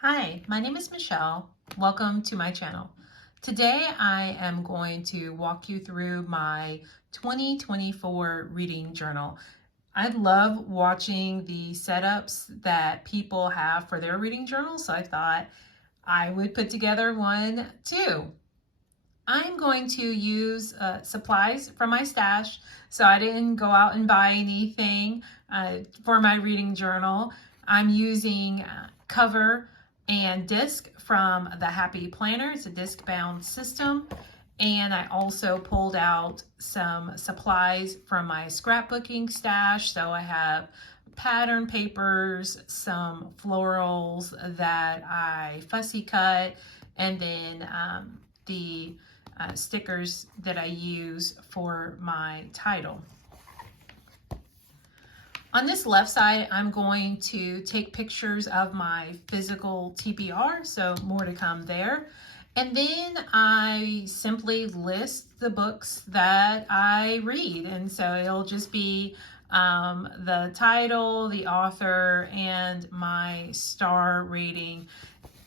Hi, my name is Michelle. Welcome to my channel. Today I am going to walk you through my 2024 reading journal. I love watching the setups that people have for their reading journal, so I thought I would put together one too. I'm going to use supplies from my stash, so I didn't go out and buy anything for my reading journal. I'm using cover and disc from the Happy Planner. It's a disc-bound system. And I also pulled out some supplies from my scrapbooking stash. So I have pattern papers, some florals that I fussy cut, and then the stickers that I use for my title. On this left side, I'm going to take pictures of my physical TBR, so more to come there. And then I simply list the books that I read. And so it'll just be the title, the author, and my star rating.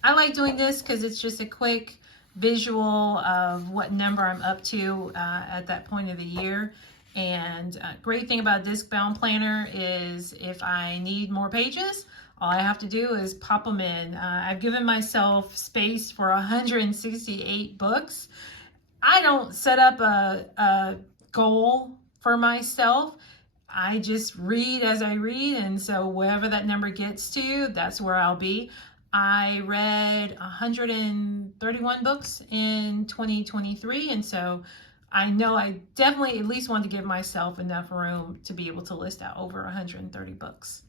I like doing this because it's just a quick visual of what number I'm up to at that point of the year. And great thing about a disc-bound planner is if I need more pages, all I have to do is pop them in. I've given myself space for 168 books. I don't set up a goal for myself. I just read as I read, and so wherever that number gets to, that's where I'll be. I read 131 books in 2023, and so I know I definitely at least want to give myself enough room to be able to list out over 130 books.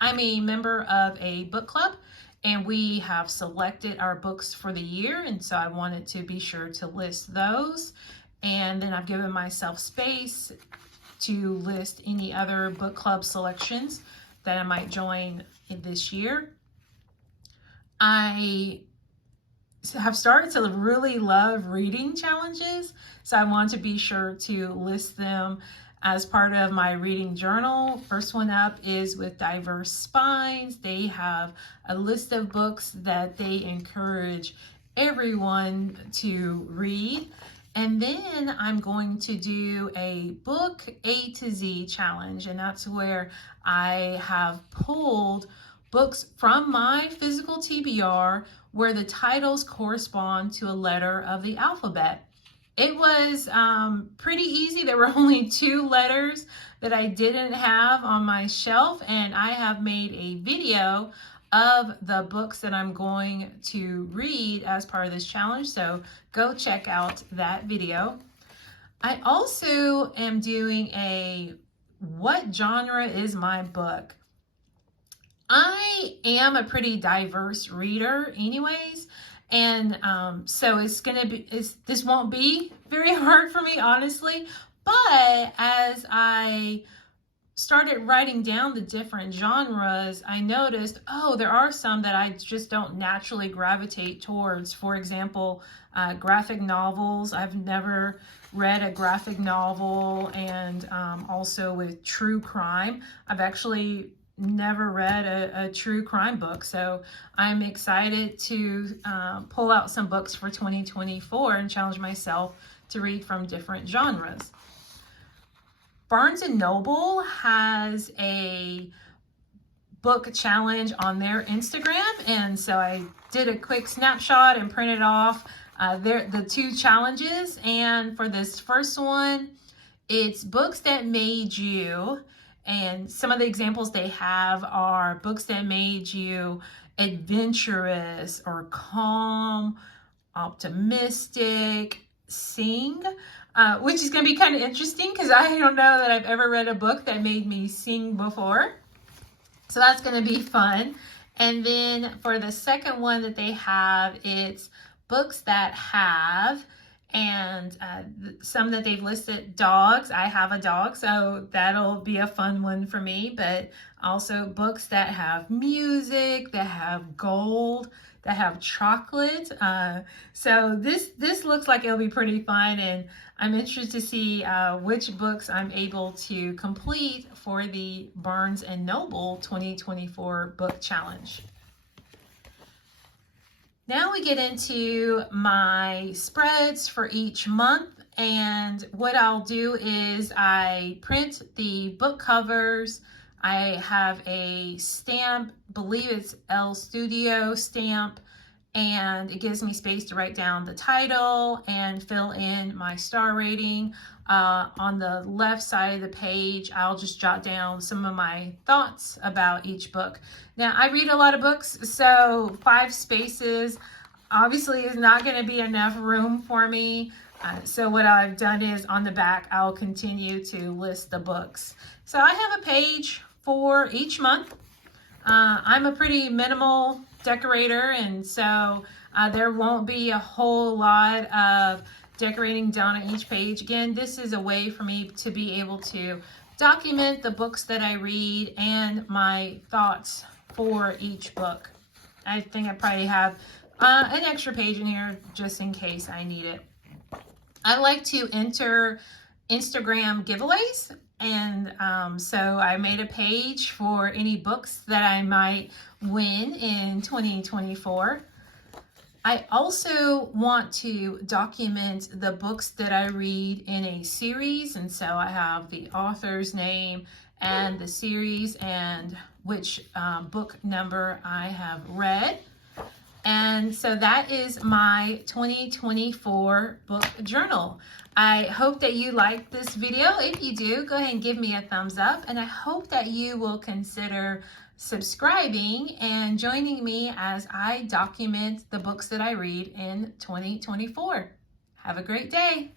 I'm a member of a book club, and we have selected our books for the year, and so I wanted to be sure to list those. And then I've given myself space to list any other book club selections that I might join in this year. I have started to really love reading challenges, so I want to be sure to list them as part of my reading journal. First one up is with Diverse Spines. They have a list of books that they encourage everyone to read. And then I'm going to do a book A to Z challenge, and that's where I have pulled books from my physical TBR where the titles correspond to a letter of the alphabet. It was pretty easy. There were only 2 letters that I didn't have on my shelf, and I have made a video of the books that I'm going to read as part of this challenge, so go check out that video. I also am doing a what genre is my book? I am a pretty diverse reader anyways, and so this won't be very hard for me, honestly, but as I started writing down the different genres, I noticed, oh, there are some that I just don't naturally gravitate towards. For example, graphic novels. I've never read a graphic novel, and also with true crime. I've actually never read a true crime book, so I'm excited to pull out some books for 2024 and challenge myself to read from different genres. Barnes & Noble has a book challenge on their Instagram, and so I did a quick snapshot and printed off the 2 challenges. And for this first one, it's books that made you, and some of the examples they have are books that made you adventurous or calm, optimistic, sing, which is going to be kind of interesting because I don't know that I've ever read a book that made me sing before. So that's going to be fun. And then for the second one that they have, it's books that have, and some that they've listed, dogs. I have a dog, so that'll be a fun one for me. But also books that have music, that have gold, that have chocolate. So this looks like it'll be pretty fun, and I'm interested to see which books I'm able to complete for the Barnes & Noble 2024 book challenge. Now we get into my spreads for each month. And what I'll do is I print the book covers. I have a stamp, believe it's El Studio stamp, and it gives me space to write down the title and fill in my star rating. On the left side of the page, I'll just jot down some of my thoughts about each book. Now, I read a lot of books, so 5 spaces obviously is not going to be enough room for me. So what I've done is on the back, I'll continue to list the books. So I have a page for each month. I'm a pretty minimal decorator, and so there won't be a whole lot of decorating done on each page. Again, this is a way for me to be able to document the books that I read and my thoughts for each book. I think I probably have an extra page in here just in case I need it. I like to enter Instagram giveaways, and so I made a page for any books that I might win in 2024. I also want to document the books that I read in a series, and so I have the author's name and the series and which book number I have read. And so that is my 2024 book journal. I hope that you liked this video. If you do, go ahead and give me a thumbs up. And I hope that you will consider subscribing and joining me as I document the books that I read in 2024. Have a great day.